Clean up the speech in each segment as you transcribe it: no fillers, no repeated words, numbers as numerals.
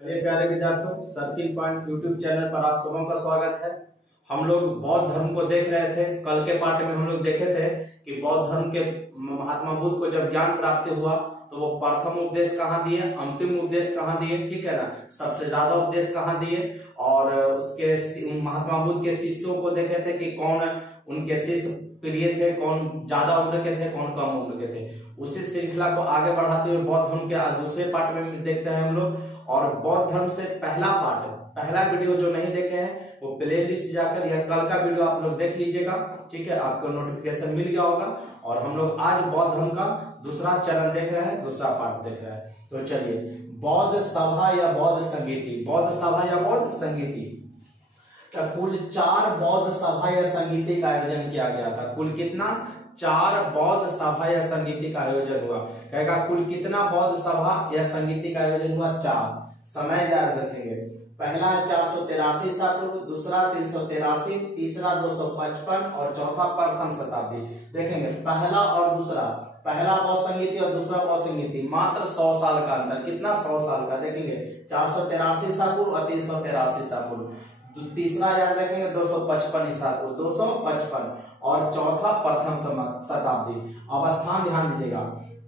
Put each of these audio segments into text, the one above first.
मेरे प्यारे विद्यार्थियों, सर्किल पॉइंट यूट्यूब चैनल पर आप सबों का स्वागत है। हम लोग बौद्ध धर्म को देख रहे थे। कल के पाठ में हम लोग देखे थे कि बौद्ध धर्म के महात्मा बुद्ध को जब ज्ञान प्राप्ति हुआ तो वो प्रथम उपदेश कहाँ दिए, अंतिम उपदेश कहाँ दिए, ठीक है ना, सबसे ज्यादा उपदेश कहाँ दिए, और उसके महात्मा बुद्ध के शिष्यों को देखे थे कि कौन उनके शिष्य प्रिय थे, कौन ज्यादा उम्र के थे, कौन कम उम्र के थे। उसी श्रृंखला को आगे बढ़ाते हुए बौद्ध धर्म के दूसरे पार्ट में देखते हैं हम लोग। और बौद्ध धर्म से पहला वीडियो जो नहीं देखे हैं वो प्ले लिस्ट जाकर यह कल का वीडियो आप लोग देख लीजिएगा, ठीक है, आपको नोटिफिकेशन मिल गया होगा। और हम लोग आज बौद्ध धर्म का दूसरा चरण देख रहे हैं, दूसरा पार्ट देख रहे हैं। तो चलिए, बौद्ध सभा या बौद्ध संगीति, बौद्ध सभा या बौद्ध संगीति, कुल 4 बौद्ध सभा या संगीति का आयोजन किया गया था। कुल कितना? 4 बौद्ध सभा या संगीति का आयोजन हुआ। कहेगा कुल कितना बौद्ध सभा या संगीति का आयोजन हुआ? 4। समय याद रखेंगे, पहला 483 ईसा पूर्व, दूसरा 383, तीसरा 255 और चौथा प्रथम शताब्दी। देखेंगे पहला और दूसरा, पहला बौद्ध संगीति और दूसरा बौद्ध संगीति मात्र 100 साल का अंतर। कितना? 100 साल का। देखेंगे 483 ईसा पूर्व और 383 ईसा पूर्व। तीसरा याद रखेंगे 255 ईसा पूर्व, 255, और चौथा प्रथम शताब्दी। अब स्थान ध्यान दीजिएगा,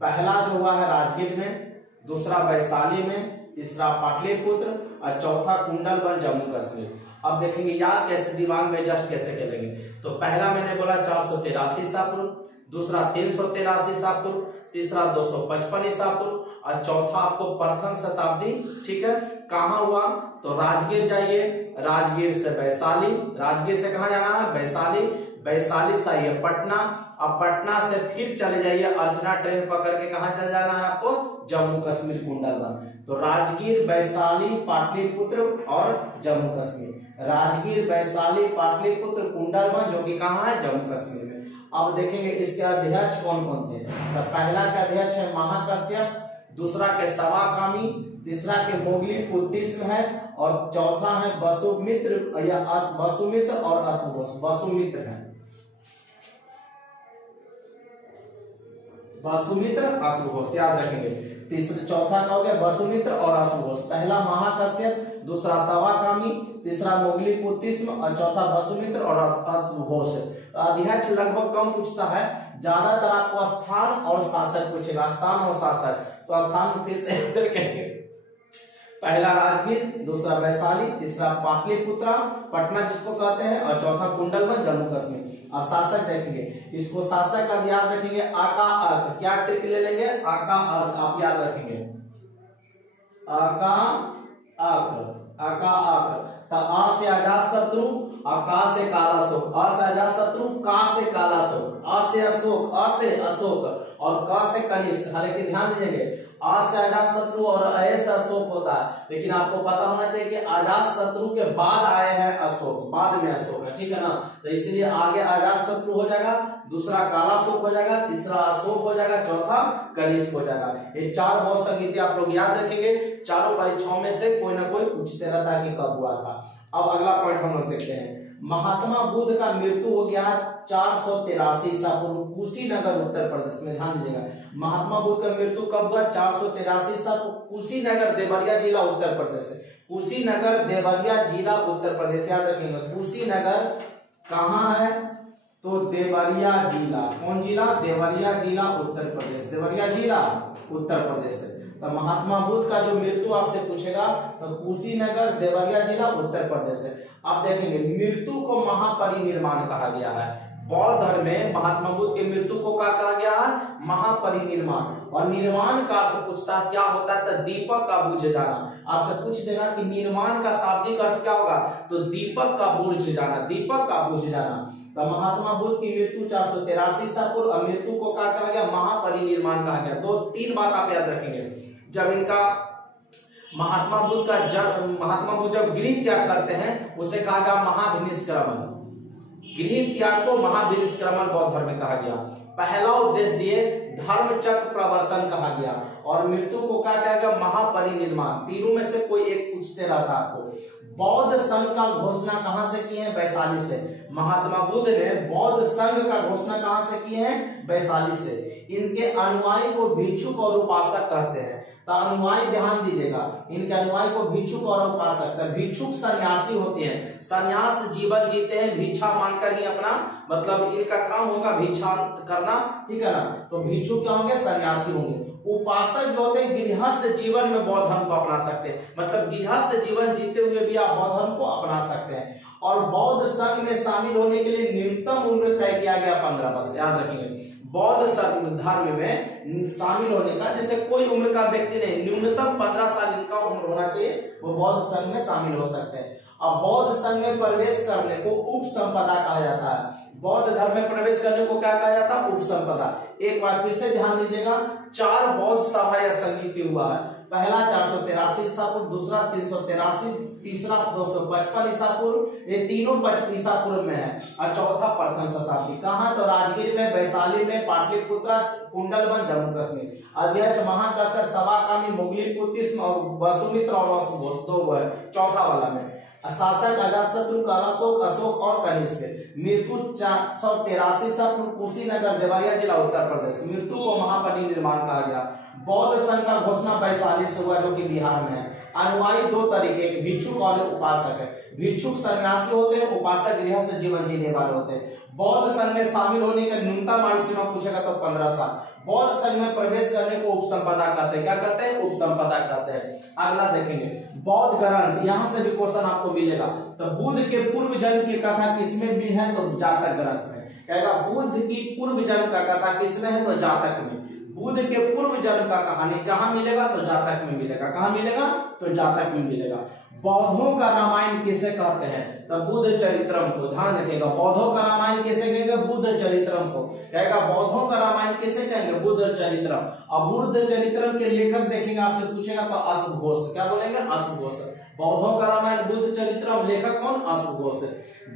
पहला जो हुआ है राजगीर में, दूसरा वैशाली में, तीसरा पाटलिपुत्र और चौथा कुंडलवन जम्मू कश्मीर। अब देखेंगे याद कैसे, दिमाग में एडजस्ट कैसे करेंगे। तो पहला मैंने बोला 483 ईसा पूर्व, दूसरा 383 ईसा पूर्व, तीसरा 255 ईसा पूर्व और चौथा आपको प्रथम शताब्दी, ठीक है। कहाँ हुआ? तो राजगीर जाइए, राजगीर से वैशाली, राजगीर से कहाँ जाना है? वैशाली, वैशाली से आइए पटना, अब पटना से फिर चले जाइए अर्चना ट्रेन पकड़ के, कहाँ चल जाना है आपको? जम्मू कश्मीर कुंडलवन। तो राजगीर, वैशाली, पाटलिपुत्र और जम्मू कश्मीर। राजगीर, वैशाली, पाटलिपुत्र, कुंडलवन, जो कि कहाँ है? जम्मू कश्मीर में। अब देखेंगे इसके अध्यक्ष कौन कौन थे। तो पहला का अध्यक्ष है महाकश्यप, दूसरा के सवाकामी, तीसरा के मोगली पुत्तिस्म है, और चौथा है वसुमित्र या वसुमित्र और अश्वघोष। वसुमित्र है, वसुमित्र अश्वघोष याद रखेंगे। तीसरा चौथा का हो गया वसुमित्र और अश्वघोष। पहला महाकश्यप, दूसरा सवाकामी, तीसरा मोगली पुत्तिस्म और चौथा वसुमित्र और अश्वघोष। अध्यक्ष लगभग कम पूछता है, ज्यादातर आपको स्थान और शासक पूछेगा, स्थान और शासक। तो स्थान फिर से उत्तर कहेंगे, पहला राजगीर, दूसरा वैशाली, तीसरा पाटलिपुत्र पटना जिसको कहते हैं, और चौथा कुंडलवन जम्मू कश्मीर। अब शासक देखेंगे, इसको शासक का याद रखेंगे आका आक। क्या टिक ले लेंगे? आका आक आप याद रखेंगे, आका आक, आका आक। तो आ से आजाद शत्रु और का से काला शोक, आ से आजाद शत्रु, का से काला शोक, आ से अशोक, आ से अशोक और क से कनिष्क। हालांकि ध्यान दीजिएगा, आ से आजाद शत्रु और अ से अशोक होता है, लेकिन आपको पता होना चाहिए कि आजाद शत्रु के बाद आए हैं अशोक, बाद में अशोक है, ठीक है ना। तो इसलिए आगे आजाद शत्रु हो जाएगा, दूसरा काला शोक हो जाएगा, तीसरा अशोक हो जाएगा, चौथा कनिष्क हो जाएगा। ये 4 बौद्ध संगीति आप लोग याद रखेंगे। चारों परीक्षाओं में से कोई ना कोई पूछते रहता है कि कब हुआ था। अब अगला पॉइंट हम लोग देखते हैं, महात्मा बुद्ध का मृत्यु हो गया 483 ईसा पूर्व, कुशीनगर उत्तर प्रदेश में। ध्यान दीजिएगा, महात्मा बुद्ध का मृत्यु कब हुआ? 483 ईसा पूर्व, कुशीनगर देवरिया जिला उत्तर प्रदेश से। कुशीनगर देवरिया जिला उत्तर प्रदेश याद रखेंगे। कुशीनगर कहाँ है? तो देवरिया जिला। कौन जिला? देवरिया जिला उत्तर प्रदेश, देवरिया जिला उत्तर प्रदेश से। तो महात्मा बुद्ध का जो मृत्यु आपसे पूछेगा तो कुशीनगर देवरिया जिला उत्तर प्रदेश से। आप देखेंगे मृत्यु को महापरिनिर्वाण कहा गया है। बौद्ध धर्म में महात्मा बुद्ध के मृत्यु को क्या कहा गया है? महापरिनिर्वाण। और निर्वाण का अर्थ पूछता है क्या होता है? तो दीपक का बुझ जाना। आपसे पूछ देगा कि निर्वाण का शाब्दिक अर्थ क्या होगा? तो दीपक का बुझ जाना, दीपक का बुझ जाना। तो महात्मा बुद्ध की मृत्यु 483 ईसा पूर्व, और मृत्यु को क्या कहा गया? महापरिनिर्वाण कहा गया। 2-3 बात आप याद रखेंगे। जब इनका महात्मा बुद्ध जब गृह त्याग करते हैं उसे कहा गया महाभिनिष्क्रमण। गृह त्याग को महाभिनिष्क्रमण बौद्ध धर्म में कहा गया। पहला उपदेश दिए धर्म चक्र प्रवर्तन कहा गया, और मृत्यु को क्या कहा गया? महापरिनिर्वाण। तीनों में से कोई एक पूछते रहता आपको। बौद्ध संघ का घोषणा कहां से किए हैं? वैशाली से। महात्मा बुद्ध ने बौद्ध संघ का घोषणा कहां से किए हैं? वैशाली से। इनके अनुयायी को भिक्षुक और उपासक कहते हैं। तो अनुयायी ध्यान दीजिएगा, इनके अनुयायी को भिक्षुक और उपासक। भिक्षुक सन्यासी होते हैं, सन्यास जीवन जीते हैं, भिक्षा मांगकर ही अपना मतलब इनका काम होगा भिक्षा करना, ठीक है ना। तो भिक्षुक क्या होंगे, सन्यासी होंगे। उपासक जो होते हैं गृहस्थ जीवन में बौद्ध धर्म को अपना सकते हैं, मतलब गृहस्थ जीवन जीते हुए भी आप बौद्ध धर्म को अपना सकते हैं। और बौद्ध संघ में शामिल होने के लिए न्यूनतम उम्र तय किया गया 15 वर्ष, याद रखिएगा। बौद्ध धर्म में शामिल होने का जैसे कोई उम्र का व्यक्ति नहीं, न्यूनतम 15 साल इनका उम्र होना चाहिए, वो बौद्ध संघ में शामिल हो सकते हैं। अब बौद्ध संघ में प्रवेश करने को उपसंपदा कहा जाता है। बौद्ध धर्म में प्रवेश करने को क्या कहा जाता है, उपसंपदा। एक बार फिर से ध्यान दीजिएगा, 4 बौद्ध सभा या संगीत हुआ है। पहला 483 ईसा पूर्व, दूसरा 383, तीसरा 255 ईसा पूर्व, ये तीनों 55 ईसा पूर्व में है, और चौथा प्रथम शताब्दी। कहाँ, तो राजगीर में, वैशाली में, पाटलिपुत्र, कुंडलवन, जम्मू कश्मीर। अध्यक्ष महाकश्यप, सवाकामी, मुगली पुत्तिस्म और वसुमित्र और अश्वघोष, 2 है चौथा वाला में। शासक अजातशत्रु, अशोक, अशोक और कनिष्क। मृत्यु 483 ईसा पूर्व, कुशीनगर, देवरिया जिला, उत्तर प्रदेश। मृत्यु को महापरिनिर्वाण कहा गया। बौद्ध संघ का घोषणा वैशाली से हुआ, जो कि बिहार में है। अनुयायी 2 तरीके, भिक्षुक और उपासक है। भिक्षुक सन्यासी होते हैं, उपासक गृहस्थ जीवन जीने वाले होते हैं। बौद्ध संघ में शामिल होने का न्यूनतम आयु सीमा पूछेगा तो 15 साल। बौद्ध संघ में प्रवेश करने को उपसंपदा कहते हैं। क्या कहते हैं, उपसंपदा कहते हैं। अगला देखेंगे, बौद्ध ग्रंथ, यहां से भी क्वेश्चन आपको मिलेगा। तो बुद्ध के पूर्व जन्म की कथा किसमें भी है, तो जातक ग्रंथ में। कहेगा बुद्ध की पूर्व जन्म का कथा किसमें है, तो जातक में। बुद्ध के पूर्व जन्म का कहानी कहाँ मिलेगा, तो जातक में मिलेगा। कहाँ मिलेगा, तो जातक में मिलेगा। बौद्धों का रामायण किसे कहते हैं, तो बुद्ध चरित्रम को। ध्यान रखिएगा, बौद्धों का रामायण किसे कहेंगे, बुद्ध चरित्रम को। कहेगा बौद्धों का रामायण किसे कहेंगे, बुद्ध चरित्रम। और बुद्ध चरित्रम के लेखक देखेंगे, आपसे पूछेगा तो अश्वघोष। क्या बोलेंगे, अश्वघोष। बौद्धों का रामायण बुद्ध चरित्रम, लेखक कौन, अश्वघोष।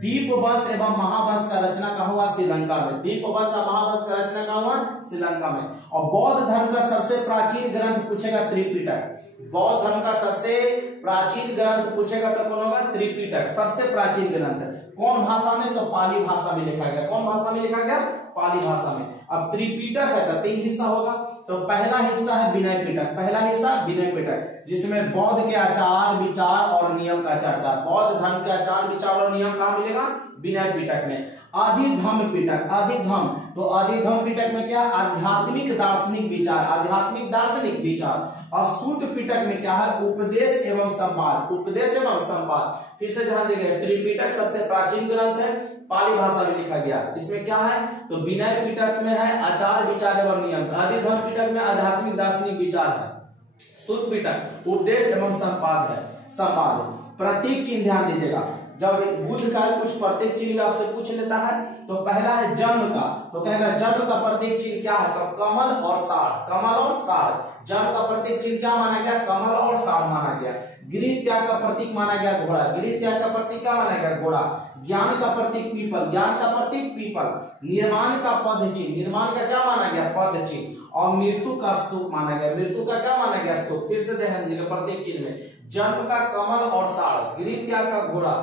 दीपवंश एवं महावंश का रचना कहाँ हुआ, श्रीलंका में। दीपवंश और महावंश का रचना कहाँ हुआ, श्रीलंका में। और बौद्ध धर्म का सबसे प्राचीन ग्रंथ पूछेगा, त्रिपिटक। बौद्ध धर्म का सबसे प्राचीन ग्रंथ पूछेगा तो कौन होगा, त्रिपिटक। सबसे प्राचीन ग्रंथ कौन भाषा में, तो पाली भाषा में लिखा गया। कौन भाषा में लिखा गया, पाली भाषा में। अब त्रिपिटक है तो 3 हिस्सा होगा। तो पहला हिस्सा है विनय पिटक। पहला हिस्सा विनय पिटक, जिसमें बौद्ध के आचार विचार और नियम का चर्चा। बौद्ध धर्म के आचार विचार और नियम कहाँ मिलेगा, विनय पिटक में। आदिधम्म पिटक, आदिधम्म, तो आदिधम्म पिटक में क्या, आध्यात्मिक दार्शनिक विचार, आध्यात्मिक दार्शनिक विचार। और सूत पिटक में क्या है, उपदेश एवं संवाद, उपदेश एवं संवाद। फिर से ध्यान देंगे, त्रिपिटक सबसे प्राचीन ग्रंथ है, पाली भाषा में लिखा गया। इसमें क्या है, तो विनय पिटक में है आचार विचार एवं नियम। आदिधम्म पिटक में आध्यात्मिक दार्शनिक विचार है। सूत पिटक उपदेश एवं संवाद है, संवाद। प्रतीक चिन्ह ध्यान दीजिएगा, जब बुद्ध का कुछ प्रतीक चिन्ह आपसे पूछ लेता है तो पहला है जन्म का, तो कहेगा जन्म का प्रतीक चिन्ह क्या है, तो कमल और साढ़। कमल और साढ़, जन्म का प्रतीक चिन्ह क्या माना गया, कमल और साढ़ माना गया। गृह त्याग का प्रतीक माना गया घोड़ा, गृह त्याग का प्रतीक क्या माना गया, घोड़ा। ज्ञान का प्रतीक पीपल, ज्ञान का प्रतीक पीपल। निर्माण का पद चिन्ह, निर्माण का क्या माना गया, पद चिन्ह। और मृत्यु का स्तूप माना गया, मृत्यु का क्या माना गया, स्तूप। फिर से ध्यान दीजिएगा, प्रतीक चिन्ह में जन्म का कमल और साढ़, गृह त्याग का घोड़ा,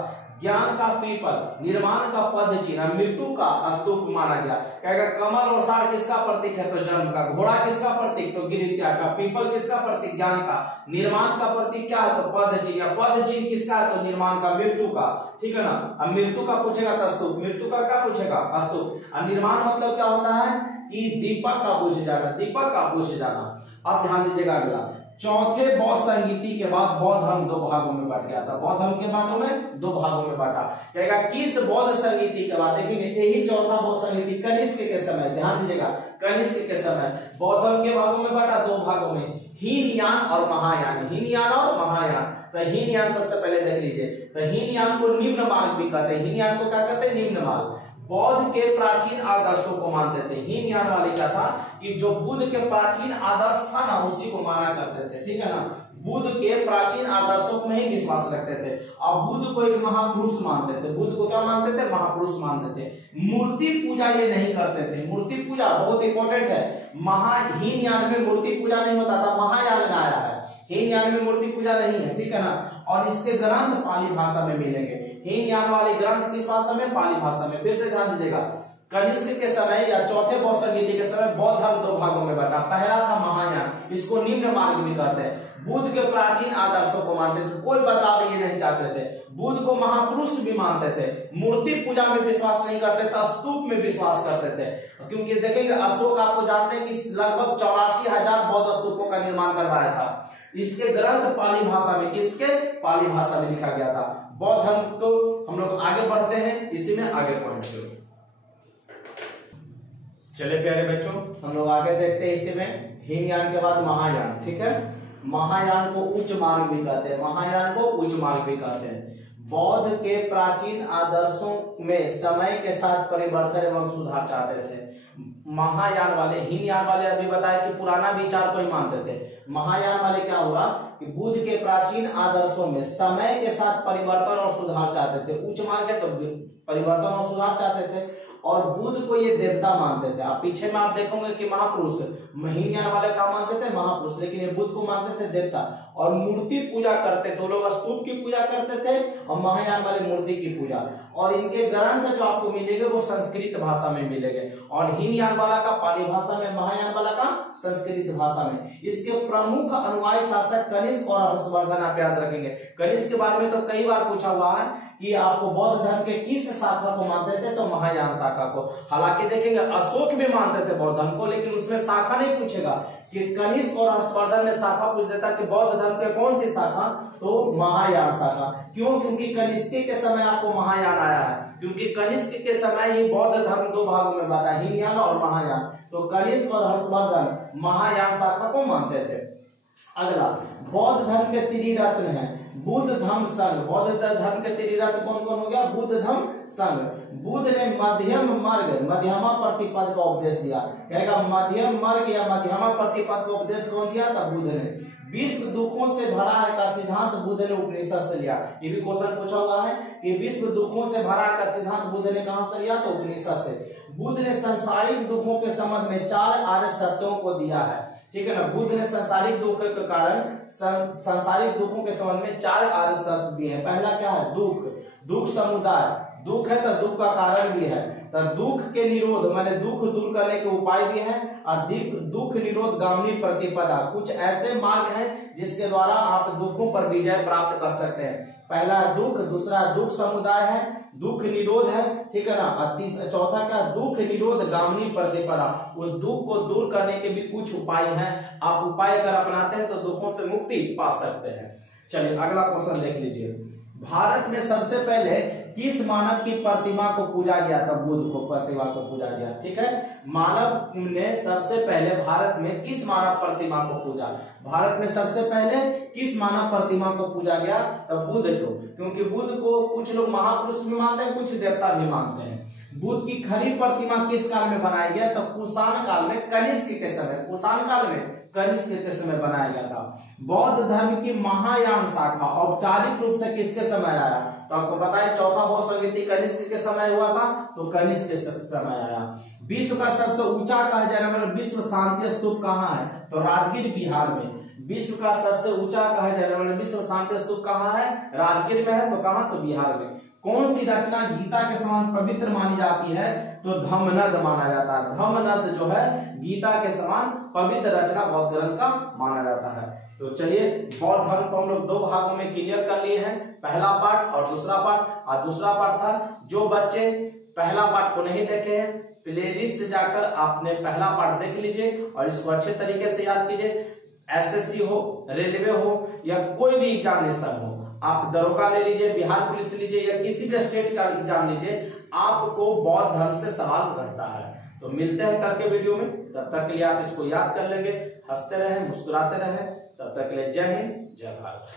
ज्ञान का पीपल, निर्माण का पद चिन्ह, मृत्यु का स्तूप माना गया। कहेगा कमल और साढ़ किसका प्रतीक है, तो जन्म का। घोड़ा किसका प्रतीक, तो गृह त्याग का। पीपल किसका प्रतीक, ज्ञान का। निर्माण का प्रतीक क्या है, तो पद चिन्ह। पद चिन्ह किसका है, तो निर्माण का, मृत्यु का। ठीक है ना। अब मृत्यु का पूछेगा तो स्तूप, मृत्यु का क्या पूछेगा, स्तूप। और निर्माण मतलब क्या होता है कि दीपक का बुझ जाना, दीपक का बुझ जाना। अब ध्यान दीजिएगा अगला, चौथे बौद्ध संगीति के बाद बौद्ध धर्म 2 भागों में बट गया था। बौद्ध धर्म के बातों में 2 भागों में बांटा। कहेगा किस बौद्ध संगीति के बाद, देखेंगे यही चौथा बौद्ध संगीति कनिष्क के समय, ध्यान दीजिएगा कनिष्क के समय बौद्ध धर्म के भागों में बांटा, 2 भागों में, हीनयान और महायान। हीनयान और महायान। तो हीनयान सबसे पहले देख लीजिए, तो हीनयान को निम्न मार्ग भी कहते हैं। हीनयान को क्या कहते हैं, निम्न मार्ग। बौद्ध के प्राचीन आदर्शों को मानते थे। हीनयान वाले क्या था कि जो बुद्ध के प्राचीन आदर्श था ना, उसी को माना करते थे। ठीक है ना, बुद्ध के प्राचीन आदर्शों में ही विश्वास रखते थे। और बुद्ध को एक महापुरुष मानते थे। बुद्ध को क्या मानते थे, महापुरुष मानते थे। मूर्ति पूजा ये नहीं करते थे। मूर्ति पूजा बहुत इंपॉर्टेंट है। हीनयान में मूर्ति पूजा नहीं होता था, महायान में आया है। हीनयान में मूर्ति पूजा नहीं है। ठीक है ना। और इसके ग्रंथ पाली भाषा में मिलेंगे। हीनयान वाले ग्रंथ किस भाषा में, पाली भाषा में। फिर से ध्यान दीजिएगा, कनिष्क के समय या चौथे बौद्ध संगीति के समय बौद्ध धर्म दो भागों में बटा। पहला था महायान, इसको निम्न मार्ग भी कहते हैं। बुद्ध के प्राचीन आदर्शों को मानते थे, कोई बदलाव ये नहीं चाहते थे। बुद्ध को महापुरुष भी मानते थे, मूर्ति पूजा में विश्वास नहीं करते थे, स्तूप में विश्वास करते थे। क्योंकि देखेंगे अशोक आपको जानते हैं कि लगभग 84,000 बौद्ध स्तूपों का निर्माण करवाया था। इसके ग्रंथ पाली भाषा में, किसके पाली भाषा में लिखा गया था। बौद्ध धर्म को हम लोग आगे बढ़ते हैं, इसी में आगे पढ़ेंगे। चले प्यारे बच्चों, हम लोग आगे देखते हैं इसी में हीनयान के बाद महायान। ठीक है, महायान को उच्च मार्ग भी कहते हैं, महायान को उच्च मार्ग भी कहते हैं। बौद्ध के प्राचीन आदर्शों में समय के साथ परिवर्तन एवं सुधार चाहते थे। महायान वाले, हीनयान वाले अभी बताया कि पुराना विचार को ही मानते थे। महायान वाले क्या हुआ कि बुद्ध के प्राचीन आदर्शों में समय के साथ परिवर्तन और सुधार चाहते थे। उच्च मार्ग है तो परिवर्तन और सुधार चाहते थे, और बुद्ध को ये देवता मानते थे। आप पीछे में आप देखोगे कि महापुरुष, हीनयान वाले क्या मानते थे, महापुरुष, लेकिन ये बुद्ध को मानते थे देवता। और मूर्ति पूजा करते थे, वो लोग स्तूप की पूजा करते थे, और महायान वाले मूर्ति की पूजा। और इनके ग्रंथ जो आपको मिलेंगे वो संस्कृत भाषा में मिलेंगे, और हीनयान वाला का पाली भाषा में, महायान वाला का संस्कृत भाषा में। इसके प्रमुख अनुयायी शासक कनिष्क और हर्षवर्धन आप याद रखेंगे। कनिष्क के बारे में तो कई बार पूछा हुआ है कि आपको बौद्ध धर्म के किस शाखा को मानते थे, तो महायान शाखा को। हालांकि देखेंगे अशोक भी मानते थे बौद्ध धर्म को, लेकिन उसमें शाखा नहीं पूछेगा कि कनिष्क और हर्षवर्धन में शाखा पूछ देता कि बौद्ध धर्म के कौन सी शाखा, तो महायान शाखा। क्यों? क्योंकि कनिष्क के समय आपको महायान आया है, क्योंकि कनिष्क के समय ही बौद्ध धर्म दो भागों में बांटा, हीनयान और महायान। तो कनिष्क और हर्षवर्धन महायान शाखा को मानते थे। अगला, बौद्ध धर्म के त्रिरत्न है बुद्ध धम्म संघ। बौद्ध धर्म के त्रिरत्न कौन कौन हो गया? बुद्ध धम्म संघ। बुद्ध ने मध्यम मार्ग, मध्यमा प्रतिपद का उपदेश दिया। कहेगा मध्यम मार्ग या मध्यमा प्रतिपद का उपदेश कौन दिया था? बुद्ध ने। विश्व दुखों से भरा है का सिद्धांत बुद्ध ने उपनिषद से लिया। ये भी क्वेश्चन पूछा हुआ है कि विश्व दुखों से भरा का सिद्धांत बुद्ध ने कहां से लिया? तो उपनिषद से। बुद्ध ने सांसारिक दुखों के संबंध में 4 आर्य सत्यों को दिया है। ठीक है ना, बुद्ध ने सांसारिक दुख के कारण सांसारिक दुखों के संबंध में 4 आर्य सत्य दिए हैं। पहला क्या है? दुख, दुख समुदाय, दुख है तो दुख का कारण भी है, तो दुख के निरोध माने दुख दूर करने के उपाय भी है, और दुख निरोध गामिनी प्रतिपदा, कुछ ऐसे मार्ग हैं जिसके द्वारा आप दुखों पर विजय प्राप्त कर सकते हैं। पहला है दुख, दूसरा दुख समुदाय है, दुख निरोध है, ठीक है ना, और चौथा क्या? दुख निरोध गामिनी प्रतिपदा, उस दुख को दूर करने के भी कुछ उपाय हैं। आप उपाय अगर अपनाते हैं तो दुखों से मुक्ति पा सकते हैं। चलिए अगला क्वेश्चन देख लीजिए। भारत में सबसे पहले किस मानव की प्रतिमा को पूजा गया था? बुद्ध को प्रतिमा को पूजा गया। ठीक है, मानव ने सबसे पहले भारत में किस मानव प्रतिमा को पूजा? भारत में सबसे पहले किस मानव प्रतिमा को पूजा गया? तो बुद्ध को, क्योंकि बुद्ध को कुछ लोग महापुरुष भी मानते हैं, कुछ देवता भी मानते हैं। बुद्ध की खड़ी प्रतिमा किस काल में बनाया गया? तो कुषाण काल में, कनिष्क के समय, कुषाण काल में कनिष्क के समय बनाया गया था। बौद्ध धर्म की महायान शाखा औपचारिक रूप से किसके समय आया? तो आपको पता है चौथा बौद्ध संगीति कनिष्क के समय हुआ था, तो कनिष्क के समय आया। विश्व का सबसे ऊंचा कहा जाने वाला विश्व शांति स्तूप कहाँ है? तो राजगीर बिहार में। विश्व का सबसे ऊंचा कहा जाने वाला विश्व शांति स्तूप कहाँ है? राजगीर में है, तो कहाँ? तो बिहार में। कौन सी रचना गीता के समान पवित्र मानी जाती है? तो धम्मनद माना जाता है। धम्मनद जो है गीता के समान पवित्र रचना बौद्ध ग्रंथ का माना जाता है। तो चलिए बौद्ध धर्म को हम लोग 2 भागों में क्लियर कर लिए हैं, पहला पार्ट और दूसरा पार्ट। और दूसरा पार्ट था, जो बच्चे पहला पार्ट को नहीं देखे हैं प्लेलिस्ट से जाकर आपने पहला पार्ट देख लीजिए और इसको अच्छे तरीके से याद कीजिए। एसएससी हो, रेलवे हो या कोई भी एग्जामिनेशन हो, आप दरोगा ले लीजिए, बिहार पुलिस लीजिए या किसी भी स्टेट का एग्जाम लीजिए, आपको बौद्ध धर्म से सवाल रहता है। तो मिलते हैं कल के वीडियो में, तब तक के लिए आप इसको याद कर लेंगे, हंसते रहें, मुस्कुराते रहें। तब तक के लिए जय हिंद, जय भारत।